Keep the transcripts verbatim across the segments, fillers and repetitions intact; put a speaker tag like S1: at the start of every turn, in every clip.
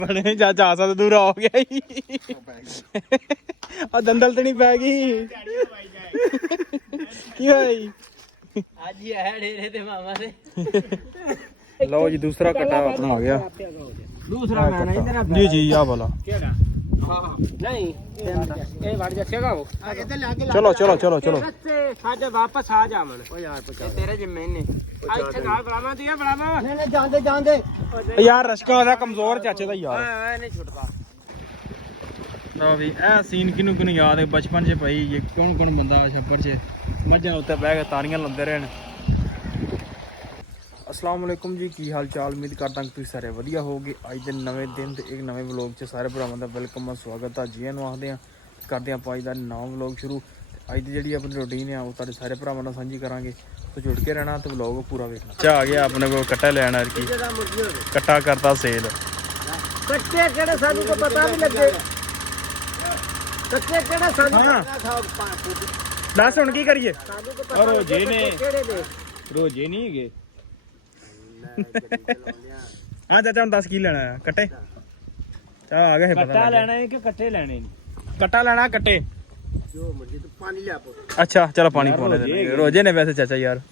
S1: ਬਣੇ ਜਾ ਜਾ ਸਕਦਾ ਦੂਰ ਹੋ ਗਿਆ ਆ ਦੰਦਲ ਤੇ ਨਹੀਂ ਪੈ ਗਈ ਕੀ ਹੋਈ
S2: ਅੱਜ ਹੀ ਆਇਆ ਡੇਰੇ ਤੇ ਮਾਮਾ ਦੇ।
S1: ਲਓ ਜੀ ਦੂਸਰਾ ਕਟਾ ਆਪਣਾ ਆ ਗਿਆ।
S2: ਦੂਸਰਾ ਮੈਂ ਨਹੀਂ ਤੇਰਾ
S1: ਜੀ ਜੀ ਆ ਵਾਲਾ
S2: ਕਿਹੜਾ? ਹਾਂ ਨਹੀਂ ਇਹ ਵੜ ਜਾਏਗਾ ਉਹ ਇੱਧਰ ਲਾ ਕੇ
S1: ਚਲੋ ਚਲੋ ਚਲੋ ਚਲੋ
S2: ਸਾਡੇ ਵਾਪਸ ਆ ਜਾਵਣ। ਓ ਯਾਰ ਪੁੱਛ ਤੇਰੇ ਜਿੰਮੇ ਨੇ ਇੱਥੇ ਨਾਲ ਬਲਾਵਾ ਦੀ ਬਲਾਵਾ ਨਹੀਂ ਨਹੀਂ ਜਾਂਦੇ ਜਾਂਦੇ
S1: ਯਾਰ ਰਸ਼ਕਾ ਦਾ ਕਮਜ਼ੋਰ ਚਾਚੇ ਦਾ ਯਾਰ
S2: ਐ ਨਹੀਂ ਛੁੱਟਦਾ।
S1: ਲਓ ਵੀ ਇਹ ਸੀਨ ਕਿਨੂੰ ਕਿਨੂੰ ਯਾਦ ਹੈ ਬਚਪਨ 'ਚ ਭਾਈ ਇਹ ਕੌਣ ਕੌਣ ਬੰਦਾ ਛੱਪਰ 'ਚ ਮੱਝਾਂ ਉੱਤੇ ਬਹਿ ਕੇ ਤਾਰੀਆਂ ਲਾਉਂਦੇ ਰਹਿਣ। ਅਸਲਾਮ ਵਾਲੇਕੁਮ ਜੀ, ਕੀ ਹਾਲ ਚਾਲ? ਉਮੀਦ ਕਰਦਾ ਕਿ ਤੁਸੀਂ ਸਾਰੇ ਵਧੀਆ ਹੋਵੋਗੇ। ਅੱਜ ਦੇ ਨਵੇਂ ਦਿਨ ਤੇ ਇੱਕ ਨਵੇਂ ਵਲੋਗ 'ਚ ਸਾਰੇ ਭਰਾਵਾਂ ਦਾ ਵੈਲਕਮ ਸਵਾਗਤ ਆ। ਜੀ ਨੂੰ ਆਖਦੇ ਹਾਂ ਕਰਦੇ ਹਾਂ ਆਪਾਂ ਅੱਜ ਦਾ ਨਵਾਂ ਵਲੋਗ ਸ਼ੁਰੂ। ਅੱਜ ਦੀ ਜਿਹੜੀ ਆਪਣੀ ਰੂਟੀਨ ਆ ਉਹ ਤੁਹਾਡੇ ਸਾਰੇ ਭਰਾਵਾਂ ਨਾਲ ਸਾਂਝੀ ਕਰਾਂਗੇ, ਸੋ ਜੁੜ ਕੇ ਰਹਿਣਾ ਤੇ ਵਲੋਗ ਪੂਰਾ ਵੇਖਣਾ। ਚਾ ਆ ਗਿਆ ਆਪਣੇ ਕੋਲ ਕੱਟਾ ਲੈਣ ਆ ਕੀ ਕੱਟਾ ਕਰਤਾ ਸੇਲ।
S2: ਕੱਟੇ ਕਿਹੜੇ ਸਾਨੂੰ ਕੋ ਪਤਾ ਨਹੀਂ ਲੱਗੇ। ਕੱਟੇ ਕਿਹੜੇ ਸਾਨੂੰ
S1: ਦੱਸ ਹੁਣ ਕੀ ਕਰੀਏ?
S2: ਸਾਨੂੰ ਕੋ ਪਤਾ
S1: ਰੋਜੇ ਨੇ
S2: ਕਿਹੜੇ ਨੇ
S1: ਰੋਜੇ ਨਹੀਂ ਹੈਗੇ। ਹਾਂ ਚਾਚਾ ਹੁਣ ਦੱਸ ਕੀ ਲੈਣਾ ਆ? ਕੱਟੇ ਚਾ ਆ ਗਿਆ
S2: ਕੱਟਾ ਲੈਣਾ ਹੈ ਕਿ ਕੱਟੇ ਲੈਣੇ ਨੇ?
S1: ਕੱਟਾ ਲੈਣਾ ਕੱਟੇ
S2: ਜੋ ਮਰਜੀ ਤੂੰ ਪਾਣੀ ਲਿਆ ਪੋ।
S1: ਅੱਛਾ ਚਲੋ ਪਾਣੀ ਪਾਉਣੇ ਦੇ ਰੋਜੇ ਨੇ ਵੈਸੇ ਚਾਚਾ ਯਾਰ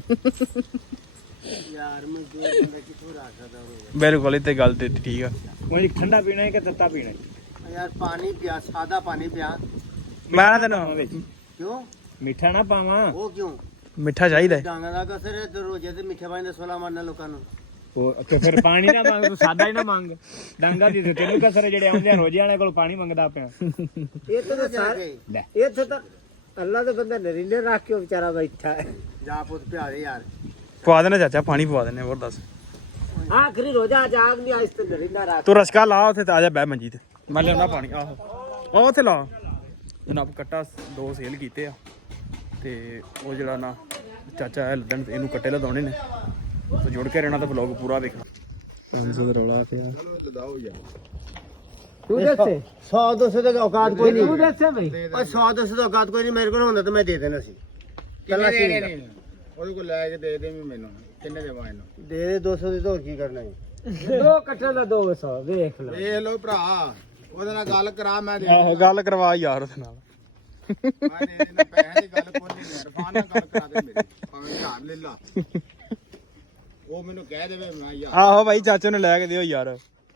S2: ਯਾਰ ਮੈਂ ਜੋ ਬੰਦਾ ਕਿਥੋਂ ਰੱਖ ਸਕਦਾ ਰੋਜ਼।
S1: ਬਿਲਕੁਲ ਇਹ ਤੇ ਗੱਲ ਤੇ ਠੀਕ ਆ।
S2: ਕੋਈ ਠੰਡਾ ਪੀਣਾ ਹੈ ਕਿ ਤੱਤਾ ਪੀਣਾ ਹੈ? ਯਾਰ ਪਾਣੀ ਪਿਆ, ਸਾਦਾ ਪਾਣੀ ਪਿਆ।
S1: ਮੈਂ ਨਾ ਤੈਨੂੰ
S2: ਕਿਉਂ ਮਿੱਠਾ ਨਾ ਪਾਵਾਂ? ਉਹ ਕਿਉਂ?
S1: ਮਿੱਠਾ ਚਾਹੀਦਾ ਹੈ।
S2: ਡਾਂਗਾ ਦਾ ਕਸਰ ਹੈ ਤੇ ਰੋਜ਼ੇ ਤੇ ਮਿੱਠੇ ਪਾਣੀ ਦਾ ਸੋਲਾ ਮਾਰਨਾ ਲੋਕਾਂ ਨੂੰ। ਉਹ ਕਿ ਫਿਰ ਪਾਣੀ ਨਾ ਮੰਗ, ਤੂੰ ਸਾਦਾ ਹੀ ਨਾ ਮੰਗ। ਡਾਂਗਾ ਦੀ ਤੇ ਤੈਨੂੰ ਕਸਰ ਜਿਹੜੇ ਆਉਂਦੇ ਆ ਰੋਜ਼ੇ ਵਾਲੇ ਕੋਲ ਪਾਣੀ ਮੰਗਦਾ ਪਿਆ। ਇਹ ਤਾਂ ਸਾਰੇ ਇੱਥੇ ਤਾਂ ਅੱਲਾ ਦਾ ਬੰਦਾ ਨਰੀਲੇ ਰੱਖ ਕੇ ਵਿਚਾਰਾ ਬੈਠਾ ਹੈ। ਜਾ ਪੁੱਤ ਪਿਆਰੇ ਯਾਰ
S1: ਪਵਾ ਦੇਣਾ ਚਾਚਾ, ਪਾਣੀ ਪਵਾ ਦੇਣੇ। ਹੋਰ ਦੱਸ
S2: ਆਖਰੀ ਰੋਜ਼ਾ ਜਾਗ ਨਹੀਂ ਆਇਸ ਤੇ ਨਰੀਲਾ ਰੱਖ।
S1: ਤੂੰ ਰਸ਼ਕਾ ਲਾ ਉੱਥੇ ਤੇ ਆ ਜਾ ਬਹਿ ਮੰਜੀ ਤੇ ਮੈਂ ਲਿਆਉਣਾ ਪਾਣੀ। ਆਹੋ ਉਹ ਉੱਥੇ ਲਾ ਜਨਾਬ। ਕੱਟਾ ਦੋ ਸੇਲ ਕੀਤੇ ਆ ਤੇ ਉਹ ਜਿਹੜਾ ਨਾ ਚਾਚਾ ਹੈ ਲੱਦਣ ਤੇ ਇਹਨੂੰ ਕੱਟੇ ਲਦਾਉਣੇ ਨੇ, ਸੋ ਜੁੜ ਕੇ ਰਹਿਣਾ ਤਾਂ ਵਲੌਗ ਪੂਰਾ ਵੇਖਣਾ। ਪੰਜ ਸੌ ਦਾ ਰੌਲਾ ਪਿਆ।
S2: ਲਦਾਓ ਯਾਰ ਤੂੰ ਦੱਸੇ ਸੌ ਦੋ ਸੌ ਦਾ ਔਕਾਤ ਕੋਈ ਨਹੀਂ। ਤੂੰ ਦੱਸੇ ਬਈ ਉਹ ਸੌ ਦੋ ਸੌ ਦਾ ਔਕਾਤ ਕੋਈ ਨਹੀਂ। ਮੇਰੇ ਕੋਲ ਹੁੰਦਾ ਤਾਂ ਮੈਂ ਦੇ ਦੇਣਾ ਸੀ। ਚੱਲ ਅਸੀਂ ਉਹਦੇ ਕੋਲ ਲੈ ਕੇ ਦੇ ਦੇ ਵੀ ਮੈਨੂੰ। ਕਿੰਨੇ ਦੇਵਾਂ ਇਹਨੂੰ? ਦੇ ਦੇ ਦੋ ਸੌ ਦੀ। ਤਾਂ ਹੋਰ ਕੀ ਕਰਨਾ ਹੈ? ਦੋ ਕੱਟਾਂ ਦਾ ਦੋ ਸੌ ਵੇਖ ਲਓ। ਵੇਖ ਲਓ ਭਰਾ, ਉਹਦੇ ਨਾਲ ਗੱਲ ਕਰਾ। ਮੈਂ ਦੇ
S1: ਆਹੋ ਗੱਲ ਕਰਵਾ ਯਾਰ ਉਹਦੇ ਨਾਲ।
S2: ਮੈਂ ਦੇ ਦੇਣਾ ਪੈਸੇ ਦੀ ਗੱਲ ਕੋਈ ਨਹੀਂ। ਇਰਫਾਨ ਨਾਲ ਗੱਲ ਕਰਾ ਦੇ ਮੇਰੀ, ਭਾਵੇਂ ਧਾਰ ਲੈ ਲਾ। ਉਹ ਮੈਨੂੰ ਕਹਿ ਦੇਵੇ ਮੈਂ ਯਾਰ।
S1: ਆਹੋ ਭਾਈ ਚਾਚੇ ਨੂੰ ਲੈ ਕੇ ਦਿਓ ਯਾਰ।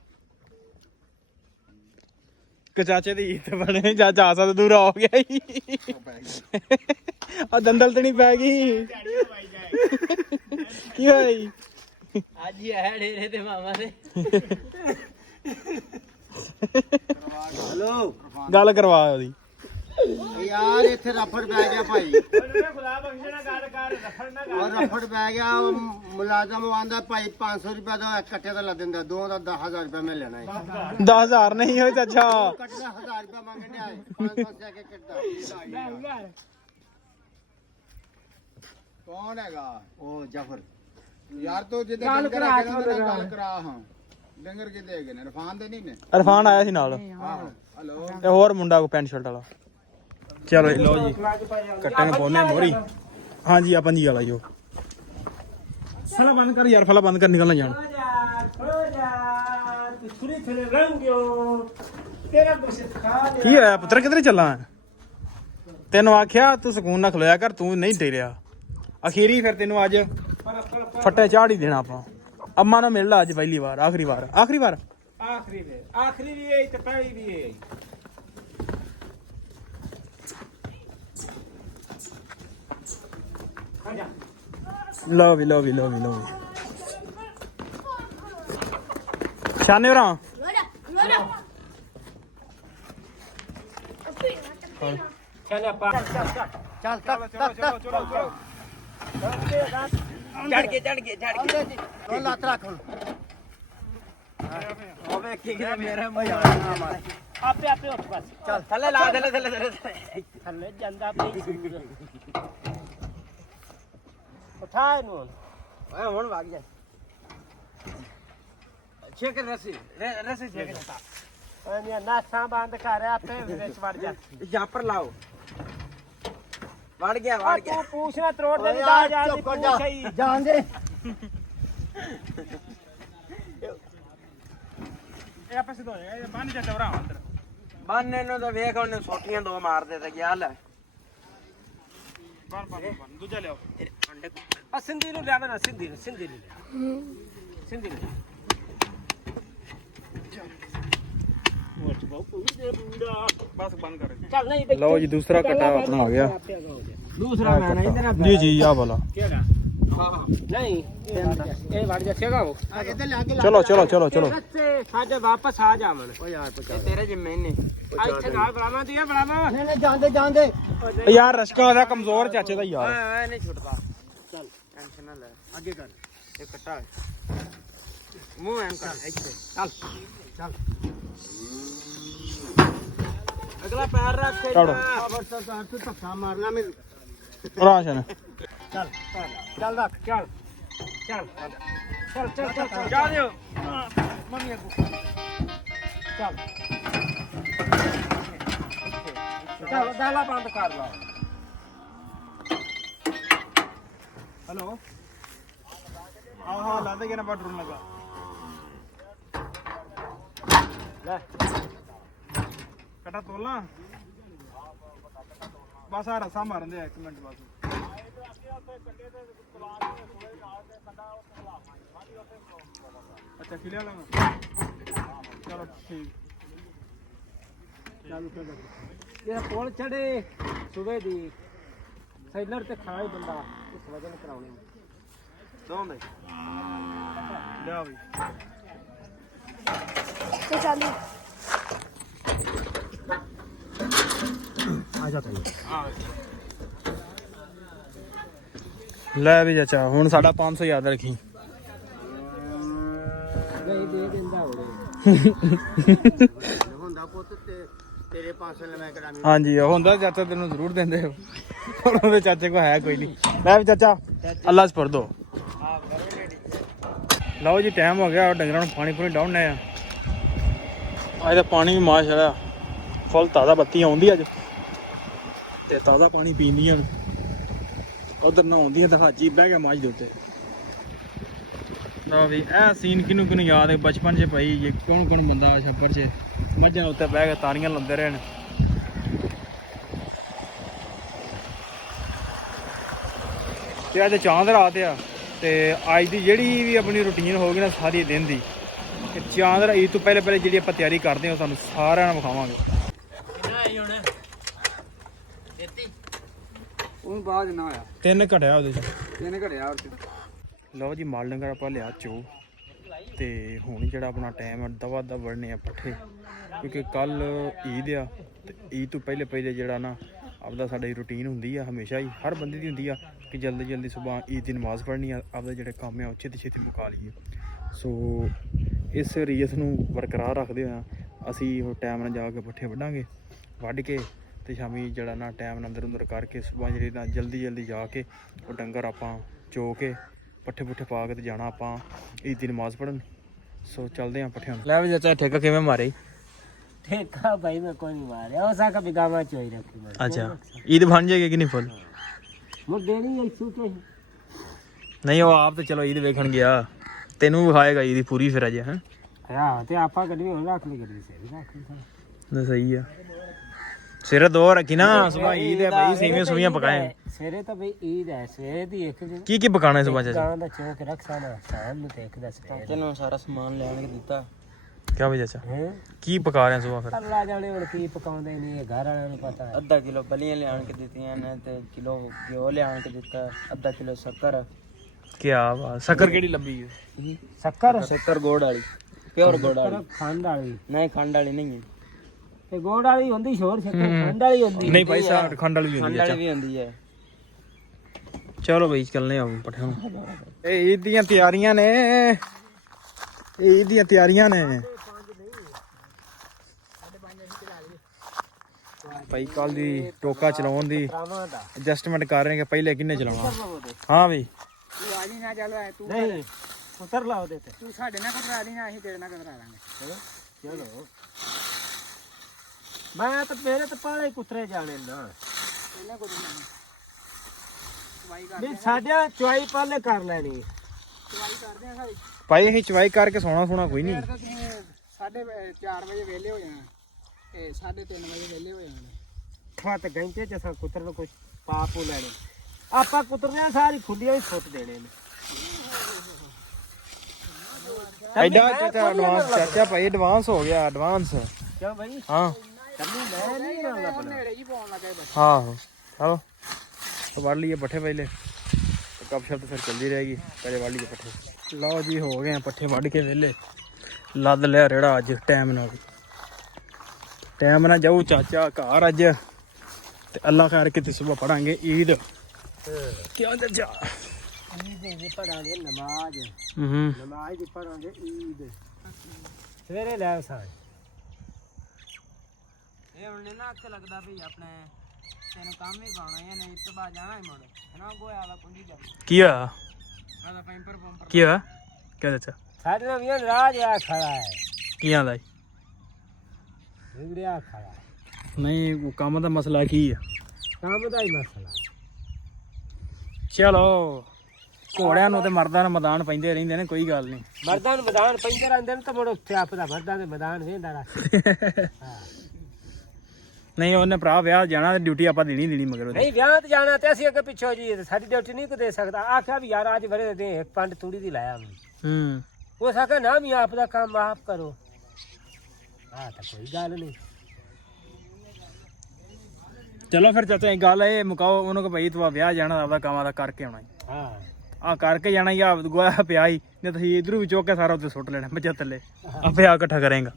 S1: ਕਿ ਚਾਚੇ ਦੀ ਈਦ ਬਣੇ ਜਾ ਜਾ ਸਕਦਾ ਦੂਰ ਹੋ ਗਿਆ ਆ ਦੰਦਲ ਤੇ ਨਹੀਂ ਪੈ ਗਈ ਕੀ ਹੋਈ?
S2: ਅੱਜ ਹੀ ਆਇਆ ਡੇਰੇ ਤੇ ਮਾਮਾ ਦੇ। ਹੈਲੋ
S1: ਗੱਲ ਕਰਵਾ ਉਹਦੀ
S2: ਯਾਰ। ਇੱਥੇ ਰਫੜ ਪੈ ਗਿਆ ਭਾਈ। ਖੁਦਾ ਬਖਸ਼ਣਾ ਗੱਲ ਕਰ। ਰਫੜ ਨਾ ਕਰ। ਰਫੜ ਪੈ ਗਿਆ। ਮੁਲਾਜ਼ਮ ਆਂਦਾ ਭਾਈ ਪੰਜ ਸੌ ਰੁਪਏ ਦਾ ਇਕੱਠੇ ਦਾ ਲਾ ਦਿੰਦਾ। ਦੋ ਦਾ ਦਸ ਹਜ਼ਾਰ ਰੁਪਏ ਮੈਂ ਲੈਣਾ ਹੈ।
S1: ਦਸ ਹਜ਼ਾਰ ਨਹੀਂ ਹੋਏ ਚਾਚਾ।
S2: ਕੱਟਦਾ ਹਜ਼ਾਰ ਰੁਪਏ ਮੰਗਣੇ ਆਏ। ਪੰਜ ਸੌ ਜਾ ਕੇ ਕੱਟਦਾ। ਕੌਣ ਹੈਗਾ? ਉਹ ਜਾਫਰ ਯਾਰ। ਤੂੰ ਜਿੱਦਾਂ ਗੱਲ ਕਰਾ ਗੱਲ ਕਰਾ। ਹਾਂ ਡੰਗਰ ਕਿਤੇ ਹੈਗੇ ਨੇ? ਇਰਫਾਨ ਦੇ ਨਹੀਂ ਨੇ?
S1: ਇਰਫਾਨ ਆਇਆ ਸੀ ਨਾਲ।
S2: ਹਲੋ
S1: ਤੇ ਹੋਰ ਮੁੰਡਾ ਕੋ ਪੈਂਟ ਸ਼ਰਟ ਵਾਲਾ। ਚਲੋ ਜੀ ਲਓ ਜੀ ਕੱਟੇ ਨੂੰ ਪਾਉਨੇ ਮੋਰੀ। ਹਾਂਜੀ ਆ ਪੰਜੀ ਵਾਲਾ ਜੋ ਫਲਾ ਬੰਦ ਕਰ ਯਾਰ। ਫਲਾ ਬੰਦ ਕਰ ਨਿਕਲਣਾ ਜਾਣ। ਕੀ ਹੋਇਆ ਪੁੱਤਰ? ਕਿੱਧਰ ਚੱਲਾਂ? ਤੈਨੂੰ ਆਖਿਆ ਤੂੰ ਸਕੂਨ ਨਾਲ ਖਲੋਇਆ ਕਰ, ਤੂੰ ਨਹੀਂ ਟੇਰਿਆ। ਅਖੀਰੀ ਫਿਰ ਤੈਨੂੰ ਅੱਜ ਫੱਟੇ ਚਾੜ ਹੀ ਦੇਣਾ ਆਪਾਂ। ਅੰਮਾ ਨੂੰ ਮਿਲ ਲਾ ਅੱਜ ਪਹਿਲੀ ਵਾਰ, ਆਖਰੀ ਵਾਰ। ਆਖਰੀ ਵਾਰ
S2: ਆਖਰੀ ਵੇ ਆਖਰੀ ਵੀ ਇਹ ਤੇ ਪਹਿਲੀ ਵੀ ਇਹ।
S1: ਲਓ ਵੀ ਲਓ ਵੀ ਲਓ ਵੀ ਲਓ ਵੀ ਸ਼ਾਨੇ ਭਰਾ
S2: ਚੱਲ ਆਪਾਂ ਚੱਲ ਚੱਲ ਚਲੋ ਚਲੋ ਚਲੋ ਚੜ ਕੇ ਚੜ ਕੇ ਚੜ ਕੇ ਉਹ ਲੱਤ ਰੱਖ ਹੁਣ। ਉਹ ਵੇਖ ਕੀ ਕਿਤੇ ਮੇਰੇ ਮਜ਼ਾ ਮਾਰ। ਆਪੇ ਆਪੇ ਉੱਠ ਬਸ। ਚੱਲ ਥੱਲੇ ਲਾ ਥੱਲੇ ਥੱਲੇ ਥੱਲੇ ਥੱਲੇ ਜਾਂਦਾ ਪਈ। ਉਠਾ ਇਹਨੂੰ ਓਏ ਹੁਣ ਵਗ ਜਾ। ਛੇਕ ਰਸੀ ਰਸੀ ਛੇਕ ਤਾ ਅਨੀਆਂ ਨਾਸਾਂ ਬੰਦ ਕਰ। ਆਪੇ ਵਿੱਚ ਵੜ ਜਾ। ਜਾਪਰ ਲਾਓ। ਵੜ ਗਿਆ ਵੜ ਗਿਆ। ਤੂੰ ਪੂਛਣਾ ਤਰੋੜ ਦੇ ਦਾ ਜਾ ਦੀ ਪੂਛ ਹੀ ਜਾਣ ਦੇ।
S1: ਇਹ ਆਪੇ ਸਿੱਧਾ ਹੋ ਜਾਏਗਾ ਇਹ ਬੰਨ ਜਾ ਡਵਰਾ ਅੰਦਰ
S3: ਬੰਨ ਇਹਨੂੰ ਤਾਂ ਵੇਖ ਉਹਨੇ ਸੋਟੀਆਂ ਦੋ ਮਾਰਦੇ ਤੇ ਗਿਆ ਲੈ
S1: ਬੰਨ ਬੰਨ ਬੰਨ ਦੂਜਾ ਲਿਆਓ
S3: ਅੰਡੇ ਆ ਸਿੰਧੀ ਨੂੰ ਲਿਆਵੇ ਨਾ ਸਿੰਧੀ ਨੂੰ ਸਿੰਧੀ ਨੂੰ ਲਿਆ ਸਿੰਧੀ ਨੂੰ
S1: ਬਸ ਬੰਨ ਕਰ
S3: ਚੱਲ ਨਹੀਂ
S1: ਲਓ ਜੀ ਦੂਸਰਾ ਕਟਾ ਆਪਣਾ ਹੋ ਗਿਆ
S3: ਦੂਸਰਾ ਮੈਂ ਨਹੀਂ ਦੇਣਾ
S1: ਜੀ ਜੀ ਆ ਵਾਲਾ
S3: ਕਿਹੜਾ ਨਹੀਂ ਇਹ ਵੜ ਜਾ ਸੇਗਾ ਉਹ
S2: ਇੱਧਰ ਲਾ ਕੇ
S1: ਚਲੋ ਚਲੋ ਚਲੋ ਚਲੋ
S3: ਤੇ ਸਾਡੇ ਵਾਪਸ ਆ ਜਾਵਣ
S2: ਓ ਯਾਰ ਪਚਾ
S3: ਤੇਰੇ ਜਿੰਮੇ ਨੇ ਇੱਥੇ ਨਾਲ ਬਰਾਮਾ ਦੀ ਬਰਾਮਾ
S2: ਨਹੀਂ ਨਹੀਂ ਜਾਂਦੇ ਜਾਂਦੇ
S1: ਯਾਰ ਰਸ਼ਕਾ ਦਾ ਕਮਜ਼ੋਰ ਚਾਚੇ ਦਾ ਯਾਰ
S3: ਓਏ ਨਹੀਂ ਛੁੱਟਦਾ
S2: ਚੱਲ
S3: ਟੈਨਸ਼ਨ ਨਾ ਲੈ
S2: ਅੱਗੇ ਕਰ
S3: ਇਹ ਕੱਟਾ ਮੂੰਹ ਐਂ ਕਰ ਇੱਥੇ ਚੱਲ
S2: ਚੱਲ
S3: ਅਗਲਾ ਪੈਰ ਰੱਖ ਕੇ
S1: ਚੜੋ।
S2: ਖਬਰ ਤਾਂ ਤਾਂ ਤੂੰ ਧੱਕਾ ਮਾਰਨਾ ਮੈਂ
S1: ਰਾਸ਼ਨ
S2: ਚੱਲ ਚੱਲ ਰੱਖ
S3: ਚੱਲ ਚੱਲ ਚੱਲ ਚੱਲ ਚੱਲ
S1: ਜਾ ਦਿਓ
S3: ਮੰਮੀ ਅੱਗੂ ਚੱਲ ਚੱਲ ਦਾਲਾ ਬੰਦ ਕਰ ਲਾ
S1: ਹੈਲੋ ਆਹ ਲਾ ਦੇ ਕਿ ਨਾ ਬਟਰਨ ਲਗਾ
S3: ਲੈ
S1: ਕਟਾ ਤੋਲਾਂ ਬਸ ਆ ਰਸਾ ਮਾਰਨ ਦੇ ਇੱਕ ਮਿੰਟ ਬਾਅਦ ਅੱਛਾ ਖਿਲਿਆ ਲਾਂਗਾ ਚਲੋ ਠੀਕ
S3: ਚਾਲੂ ਕਰ ਦੇ ਇਹ ਕੋਲ ਚੜੇ ਸਵੇਰ ਦੀ ਸੈਲਰ ਤੇ ਖਾਣਾ ਹੀ ਬੰਦਾ ਇਸ ਵਜਨ ਕਰਾਉਣੇ ਦੋਵੇਂ
S1: ਲਿਆ ਵੀ
S4: ਤੇ ਚਾਲੂ
S2: ਆ ਜਾ ਤੈਨੂੰ
S1: ਲੈ ਵੀ ਚਾਚਾ ਹੁਣ ਸਾਡਾ ਪੰਜ ਸੌ ਯਾਦ ਰੱਖੀ
S3: ਨਹੀਂ ਦੇ ਦਿੰਦਾ ਹੋਵੇ
S2: ਹੁੰਦਾ ਪੁੱਤ ਤੇ ਤੇਰੇ ਪਾਸੇ ਲੈ ਮੈਂ ਕਰਾਂਗੀ
S1: ਹਾਂਜੀ ਹੁੰਦਾ ਚਾਚਾ ਤੈਨੂੰ ਜ਼ਰੂਰ ਦਿੰਦੇ ਹੋ ਹੁਣ ਉਹਦੇ ਚਾਚੇ ਕੋ ਹੈ ਕੋਈ ਨਹੀਂ ਲੈ ਵੀ ਚਾਚਾ ਅੱਲਾ ਸਪਰ ਦੋ ਲਓ ਜੀ ਟਾਈਮ ਹੋ ਗਿਆ ਡੰਗਰਾਂ ਨੂੰ ਪਾਣੀ ਪੂਣੀ ਡਾਉਣੇ ਆ ਅੱਜ ਤਾਂ ਪਾਣੀ ਵੀ ਮਾਸ਼ਾਅੱਲਾ ਫੁੱਲ ਤਾਜ਼ਾ ਬੱਤੀ ਆਉਂਦੀ ਅੱਜ ਤੇ ਤਾਜ਼ਾ ਪਾਣੀ ਪੀਂਦੀਆਂ ਉਧਰ ਨਾ ਆਉਂਦੀਆਂ ਤਾਂ ਹਾਜੀ ਬਹਿ ਗਿਆ ਮਾਝ ਦੇ ਉੱਤੇ ਲਓ ਵੀ ਇਹ ਸੀਨ ਕਿਨੂੰ ਕਿਨੂੰ ਯਾਦ ਹੈ ਬਚਪਨ 'ਚ ਪਈ ਜੇ ਕੌਣ ਕੌਣ ਬੰਦਾ ਛੱਪਰ 'ਚ ਮੱਝਾਂ ਉੱਤੇ ਬਹਿ ਕੇ ਤਾਰੀਆਂ ਲਾਉਂਦੇ ਰਹੇ ਨੇ ਤੇ ਅੱਜ ਚਾਂਦ ਰਾਤ ਆ ਤੇ ਅੱਜ ਦੀ ਜਿਹੜੀ ਵੀ ਆਪਣੀ ਰੁਟੀਨ ਹੋਊਗੀ ਨਾ ਸਾਰੀ ਦਿਨ ਦੀ ਤੇ ਚਾਂਦ ਰਾਤ ਤੋਂ ਪਹਿਲੇ ਪਹਿਲੇ ਜਿਹੜੀ ਆਪਾਂ ਤਿਆਰੀ ਕਰਦੇ ਹਾਂ ਤੁਹਾਨੂੰ ਸਾਰਿਆਂ ਨੂੰ ਵਿਖਾਵਾਂਗੇ
S3: ਉਹ ਬਾਅਦ ਨਾ ਹੋਇਆ
S1: ਤਿੰਨ ਘਟਿਆ ਉਹਦੇ 'ਚ
S3: ਇਹਨੇ ਘੜਿਆ ਉਹ
S1: ਲਓ ਜੀ ਮਾਲ ਡੰਗਰ ਆਪਾਂ ਲਿਆ ਚੋ ਤੇ ਹੁਣ ਜਿਹੜਾ ਆਪਣਾ ਟਾਈਮ ਹੈ ਦਵਾ ਦਾ ਵੜਨੇ ਆ ਪੱਠੇ ਕਿਉਂਕਿ ਕੱਲ ਈਦ ਆ ਤੇ ਈਦ ਤੋਂ ਪਹਿਲੇ ਪਹਿਲੇ ਜਿਹੜਾ ਨਾ ਆਪਦਾ ਸਾਡੀ ਰੁਟੀਨ ਹੁੰਦੀ ਆ ਹਮੇਸ਼ਾ ਹੀ ਹਰ ਬੰਦੇ ਦੀ ਹੁੰਦੀ ਆ ਕਿ ਜਲਦੀ ਜਲਦੀ ਸਵੇਰ ਈਦ ਦੀ ਨਮਾਜ਼ ਪੜ੍ਹਨੀ ਆ ਆਪਦਾ ਜਿਹੜੇ ਕੰਮ ਆ ਉਹ ਛੇਤੀ ਛੇਤੀ ਮੁਕਾ ਲਈਏ ਸੋ ਇਸ ਰੀਤ ਨੂੰ ਬਰਕਰਾਰ ਰੱਖਦੇ ਹੋਇਆ ਅਸੀਂ ਉਹ ਟਾਈਮ ਨਾਲ ਜਾ ਕੇ ਪੱਠੇ ਵੱਢਾਂਗੇ ਵੱਢ ਕੇ ਤੇ ਸ਼ਾਮੀ ਜਿਹੜਾ ਨਾ ਟਾਈਮ ਨਾਲ ਅੰਦਰ ਅੰਦਰ ਕਰਕੇ ਸਵੇਰ ਜਿਹੜੀ ਨਾ ਜਲਦੀ ਜਲਦੀ ਜਾ ਕੇ ਉਹ ਡੰਗਰ ਆਪਾਂ ਚੋ ਕੇ ਪੱਠੇ ਪੁੱਠੇ ਪਾ ਕੇ ਤੇ ਜਾਣਾ ਆਪਾਂ ਈਦ ਦੀ ਨਮਾਜ਼ ਪੜ੍ਹਨ ਸੋ ਚੱਲਦੇ ਆਂ ਪੱਠਿਆਂ ਨੂੰ ਲੈ ਵੀ ਚਾਚਾ ਠੇਕਾ ਕਿਵੇਂ ਮਾਰੇ
S3: ਠੇਕਾ ਭਾਈ ਮੈਂ ਕੋਈ ਨਹੀਂ ਮਾਰਿਆ ਉਹ ਸਾਕਾ ਬਿਗਾਵਾ ਚੋਈ ਰੱਖੀ ਮੈਂ
S1: ਅੱਛਾ ਈਦ ਬਣ ਜਾਏਗੀ ਕਿ ਨਹੀਂ ਫੁੱਲ
S3: ਮੁਰ ਦੇਣੀ ਐ ਸੂਟੇ
S1: ਨਹੀਂ ਉਹ ਆਪ ਤੇ ਚਲੋ ਈਦ ਵੇਖਣ ਗਿਆ ਤੈਨੂੰ ਵਿਖਾਏਗਾ ਈਦ ਪੂਰੀ ਫਿਰ ਅਜੇ ਹੈ
S3: ਹਾਂ ਤੇ ਆਪਾਂ ਗੱਡੀ ਹੋਰ ਰੱਖ ਲਈ ਗੱਡੀ ਸੇ ਰੱਖ ਲਈ
S1: ਨਾ ਸਹੀ ਆ ਸਿਰੇ ਦੋ ਰੱਖੀ ਨਾ ਸਵੇਰ ਈਦ ਹੈ ਭਾਈ ਸੇਵੀਆਂ ਸੁਵੀਆਂ ਪਕਾਏ
S3: ਸਵੇਰੇ ਤਾਂ ਬਈ ਈਦ ਹੈ ਸਵੇਰੇ ਦੀ ਇੱਕ ਦਿਨ
S1: ਕੀ ਕੀ ਪਕਾਣਾ ਸਵੇਰ ਚਾਚਾ
S3: ਗਾਂ ਦਾ ਚੌਕ ਰੱਖ ਸਾਨਾ ਸ਼ਾਮ ਨੂੰ ਤੇ ਇੱਕ ਦਾ ਸਵੇਰ ਤੈਨੂੰ ਸਾਰਾ ਸਮਾਨ ਲੈਣ ਕੇ ਦਿੱਤਾ
S1: ਕਿਆ ਵੀ ਚਾਚਾ
S3: ਹੈ
S1: ਕੀ ਪਕਾ ਰਹੇ ਸਵੇਰ ਫਿਰ
S3: ਅੱਲਾ ਜਾਣੇ ਹੁਣ ਕੀ ਪਕਾਉਂਦੇ ਨੇ ਘਰ ਵਾਲਿਆਂ ਨੂੰ ਪਤਾ ਹੈ ਅੱਧਾ ਕਿਲੋ ਬਲੀਆਂ ਲਿਆਣ ਕੇ ਦਿੱਤੀਆਂ ਨੇ ਤੇ ਕਿਲੋ ਘਿਓ ਲਿਆਣ ਕੇ ਦਿੱਤਾ ਅੱਧਾ ਕਿਲੋ ਸ਼ੱਕਰ
S1: ਕਿਆ ਬਾਤ ਸ਼ੱਕਰ ਕਿਹੜੀ ਲੱਭੀ ਹੈ
S3: ਸ਼ੱਕਰ ਸ਼ੱਕਰ ਗੋੜ ਵਾਲੀ ਪਿਓਰ ਗੋੜ ਵਾਲੀ ਖੰਡ ਵਾਲੀ ਨਹੀਂ ਖੰਡ ਵਾਲੀ ਨਹੀਂ ਹੈ ਤੇ ਗੋੜ ਵਾਲੀ ਹੁੰਦੀ ਸ਼ੋਰ ਸ਼ੱਕਰ ਖੰਡ ਵਾਲੀ ਹੁੰਦੀ
S1: ਨਹੀਂ ਭਾਈ ਸਾਹਿਬ ਖੰਡ ਵਾਲੀ ਵੀ ਹੁੰਦੀ
S3: ਖੰਡ
S1: ਹੈ
S3: ਵਾਲੀ ਵੀ ਹੁੰਦੀ ਹੈ
S1: ਚਲੋ ਬਈ ਚੱਲਨੇ ਆ ਪੱਠਿਆਂ ਨੂੰ ਇਹ ਈਦ ਦੀਆਂ ਤਿਆਰੀਆਂ ਨੇ ਇਹ ਈਦ ਦੀਆਂ ਤਿਆਰੀਆਂ ਨੇ ਭਾਈ ਕੱਲ ਦੀ ਟੋਕਾ ਚਲਾਉਣ ਦੀ ਐਡਜਸਟਮੈਂਟ ਕਰ ਰਹੇ ਕਿ ਪਹਿਲੇ ਕਿੰਨੇ ਚਲਾਉਣਾ ਹਾਂ ਬਈ
S3: ਤੂੰ ਆ ਜੀ ਨਾ ਚਲੋ ਤੂੰ ਨਹੀਂ ਉਤਰ ਲਾ ਉਹਦੇ ਤੇ ਤੂੰ ਸਾਡੇ ਨਾਲ ਕਤਰਾ ਦੀ ਨਾ ਅਸੀਂ ਤੇਰੇ ਨਾਲ ਕਤਰਾ ਲਾਂਗੇ ਚਲੋ ਚਲੋ ਮੈਂ ਤਾਂ ਮੇਰੇ ਤੇ ਪਾਲੇ ਕੁਤਰੇ ਜਾਣੇ ਨਾ ਇਹਨਾਂ ਕੋ ਨਹੀਂ ਸਾਡਿਆਂ ਚੁਆਈ ਪਾਲੇ ਕਰ ਲੈਣੀ ਚੁਆਈ ਕਰਦੇ ਆ ਸਾਡੀ
S1: ਭਾਈ ਅਸੀਂ ਚਵਾਈ ਕਰਕੇ ਸੋਣਾ ਸੋਣਾ ਕੋਈ ਨਹੀਂ
S3: ਸਾਢੇ ਚਾਰ ਵਜੇ ਵਿਹਲੇ ਹੋ ਜਾਣਾ ਤੇ ਸਾਢੇ ਤਿੰਨ ਵਜੇ ਵਿਹਲੇ ਹੋ ਜਾਣਾ ਖਾ ਤੇ ਘੰਟੇ ਚ ਅਸਾਂ ਕੁੱਤਰ ਨੂੰ ਕੁਝ ਪਾਪੂ ਲੈਣੇ ਆਪਾਂ ਕੁੱਤਰਨੇ ਸਾਰੀ ਖੁੱਲੀਆਂ ਹੀ ਸੁੱਟ ਦੇਣੇ ਨੇ
S1: ਐਡਾ ਚਾਚਾ ਐਡਵਾਂਸ ਚਾਚਾ ਭਾਈ ਐਡਵਾਂਸ ਹੋ ਗਿਆ ਐਡਵਾਂਸ
S3: ਕਿਉਂ ਭਾਈ
S1: ਹਾਂ
S3: ਕੰਮੀ ਮੈਂ ਨਹੀਂ ਆਉਂਦਾ ਨੇੜੇ ਜੀ ਪਾਉਣ ਲੱਗਾ ਬੱਚਾ
S1: ਹਾਂ ਚਲੋ ਤਾਂ ਵੜ ਲਈਏ ਪੱਠੇ ਪਹਿਲੇ ਤੇ ਕੱਪ ਸ਼ਬਦ ਫਿਰ ਚੱਲਦੀ ਰਹੇਗੀ ਪਹਿਲੇ ਵੜ ਲਈਏ ਪੱਠੇ ਲਓ ਜੀ ਹੋ ਗਏ ਆ ਪੱਠੇ ਵੱਢ ਕੇ ਵਿਹਲੇ ਲੱਦ ਲਿਆ ਰੇੜਾ ਅੱਜ ਟਾਈਮ ਨਾਲ ਟਾਈਮ ਨਾਲ ਜਾਊ ਚਾਚਾ ਘਰ ਅੱਜ ਤੇ ਅੱਲਾ ਖੈਰ ਕਿਤੇ ਸੁਬਹ ਪੜਾਂਗੇ ਈਦ ਕਿਉਂ ਚਾਚਾ
S3: ਈਦ ਦੀ ਪੜਾਂਗੇ ਨਮਾਜ਼
S1: ਹੂੰ
S3: ਨਮਾਜ਼ ਦੀ ਪੜਾਂਗੇ ਈਦ ਸਵੇਰੇ ਲੈ ਸਾਂ ਇਹ ਹੁਣ ਨਾ ਅੱਖ ਲੱਗਦਾ ਵੀ ਆਪਣੇ ਤੈਨੂੰ ਕੰਮ ਹੀ ਪਾਉਣਾ ਹੈ ਨਹੀਂ ਇਸ ਤੋਂ ਬਾਅਦ ਜਾਣਾ ਹੀ ਮੁੜ ਨਾ ਗੋਇਆ ਵਾਲਾ ਕੁੰਡੀ ਜਾ
S1: ਕੀ ਹੋਇਆ
S3: ਆਦਾ ਪੈਂਪਰ ਪੰਪਰ
S1: ਕੀ ਹੋਇਆ ਕਿਆ ਚਾਚਾ
S3: ਸਾਡੇ ਨਾਲ ਵੀ ਰਾਜ ਆ ਖੜਾ ਹੈ
S1: ਕੀ ਆਂਦਾ
S3: ਵਿਗੜਿਆ ਖੜਾ ਹੈ
S1: ਨਹੀਂ ਉਹ ਕੰਮ ਦਾ ਮਸਲਾ ਕੀ ਆ
S3: ਕੰਮ ਦਾ ਹੀ ਮਸਲਾ
S1: ਚਲੋ ਘੋੜਿਆਂ ਨੂੰ ਤੇ ਮਰਦਾਂ ਨੂੰ ਮੈਦਾਨ ਪੈਂਦੇ ਰਹਿੰਦੇ ਨੇ ਕੋਈ ਗੱਲ ਨਹੀਂ
S3: ਮਰਦਾਂ ਨੂੰ ਮੈਦਾਨ ਪੈਂਦੇ ਰਹਿੰਦੇ ਨੇ ਤਾਂ ਮੁੜ ਉੱਥੇ ਆਪਦਾ ਮਰਦਾਂ ਦੇ ਮੈਦਾਨ ਵੇਂਦਾ ਰੱਖ ਹਾਂ
S1: ਨਹੀਂ ਉਹਨੇ ਭਰਾ ਵਿਆਹ ਜਾਣਾ ਤੇ ਡਿਊਟੀ ਆਪਾਂ ਦੇਣੀ ਦੇਣੀ ਮਗਰ ਉਹਦੀ
S3: ਨਹੀਂ ਵਿਆਹ ਤੇ ਜਾਣਾ ਤੇ ਅਸੀਂ ਅੱਗੇ ਪਿੱਛੋਂ ਜੀ ਸਾਡੀ ਡਿਊਟੀ ਨਹੀਂ ਕੋ ਦੇ ਸਕਦਾ ਆਖਿਆ ਵੀ ਯਾਰ ਅੱਜ ਵਰੇ ਦੇ ਇੱਕ ਪੰਡ ਤੂੜੀ ਦੀ ਲਾਇਆ ਮੈਂ
S1: ਹੂੰ
S3: ਉਹ ਸਾਕਾ ਨਾ ਵੀ ਆਪ ਦਾ ਕੰਮ ਆਪ ਕਰੋ ਆ ਤਾਂ ਕੋਈ ਗੱਲ ਨਹੀਂ
S1: ਚਲੋ ਫਿਰ ਚਾਚਾ ਇਹ ਗੱਲ ਇਹ ਮੁਕਾਓ ਉਹਨੂੰ ਕਿ ਭਾਈ ਤੂੰ ਵਿਆਹ ਜਾਣਾ ਆਪਦਾ ਕੰਮ ਆਦਾ ਕਰਕੇ ਆਉਣਾ
S3: ਹਾਂ
S1: ਆ ਕਰਕੇ ਜਾਣਾ ਹੀ ਆ ਗੋਇਆ ਪਿਆ ਹੀ ਨਹੀਂ ਤਾਂ ਅਸੀਂ ਇਧਰੋਂ ਵੀ ਚੁੱਕ ਕੇ ਸਾਰਾ ਉੱਤੇ ਸੁੱਟ ਲੈਣਾ ਮੱਝਾਂ ਥੱਲੇ ਆਪੇ ਆ ਇਕੱਠਾ ਕਰੇਗਾ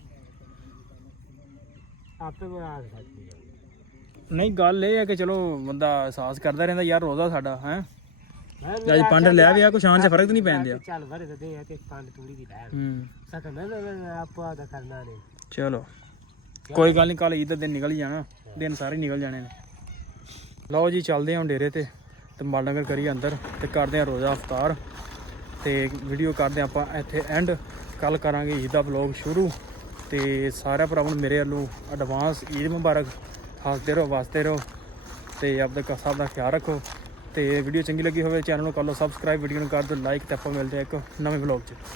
S3: ਆਪੇ ਬਣਾ ਸਕਦੀ
S1: ਨਹੀਂ ਗੱਲ ਇਹ ਹੈ ਕਿ ਚਲੋ ਬੰਦਾ ਅਹਿਸਾਸ ਕਰਦਾ ਰਹਿੰਦਾ ਯਾਰ ਰੋਜ਼ਾ ਸਾਡਾ ਹੈ
S3: ਮੈਂ
S1: ਅੱਜ ਪੰਡ ਲਿਆ ਵੀ ਆ ਕੋਈ ਸ਼ਾਨ 'ਚ ਫਰਕ ਤਾਂ ਨਹੀਂ ਪੈਣ ਦਿਆ
S3: ਚੱਲ ਵਰੇ ਦੇ ਆ ਤੇ ਪੰਡ ਤੂੜੀ ਦੀ ਲਾਇਆ
S1: ਹੂੰ
S3: ਸਾਕਾ ਨਾ ਨਾ ਆਪ ਆਦਾ ਕਰਨਾ ਨਹੀਂ
S1: ਚਲੋ ਕੋਈ ਗੱਲ ਨਹੀਂ ਕੱਲ ਈਦ ਦਾ ਦਿਨ ਨਿਕਲ ਹੀ ਜਾਣਾ ਦਿਨ ਸਾਰੇ ਨਿਕਲ ਜਾਣੇ ਨੇ ਲਓ ਜੀ ਚੱਲਦੇ ਹਾਂ ਹੁਣ ਡੇਰੇ ਤੇ ਤੇ ਮਾਲ ਡੰਗਰ ਕਰੀਏ ਅੰਦਰ ਤੇ ਕਰਦੇ ਹਾਂ ਰੋਜ਼ਾ ਇਫਤਾਰ ਤੇ ਵੀਡੀਓ ਕਰਦੇ ਆਪਾਂ ਇੱਥੇ ਐਂਡ ਕੱਲ ਕਰਾਂਗੇ ਈਦ ਦਾ ਵਲੌਗ ਸ਼ੁਰੂ ਤੇ ਸਾਰਿਆਂ ਭਰਾਵਾਂ ਨੂੰ ਮੇਰੇ ਵੱਲੋਂ ਐਡਵਾਂਸ ਈਦ ਮੁਬਾਰਕ ਹੱਸਦੇ ਰਹੋ ਵਸਦੇ ਰਹੋ ਤੇ ਆਪਦੇ ਸਭ ਦਾ ਖਿਆਲ ਰੱਖੋ ਤੇ ਵੀਡੀਓ ਚੰਗੀ ਲੱਗੀ ਹੋਵੇ ਚੈਨਲ ਨੂੰ ਕਰ ਲਓ ਸਬਸਕ੍ਰਾਈਬ ਵੀਡੀਓ ਨੂੰ ਕਰ ਦਿਓ ਲਾਈਕ ਤੇ ਆਪਾਂ ਮਿਲਦੇ ਹਾਂ ਇੱਕ ਨਵੇਂ ਵਲੌਗ 'ਚ।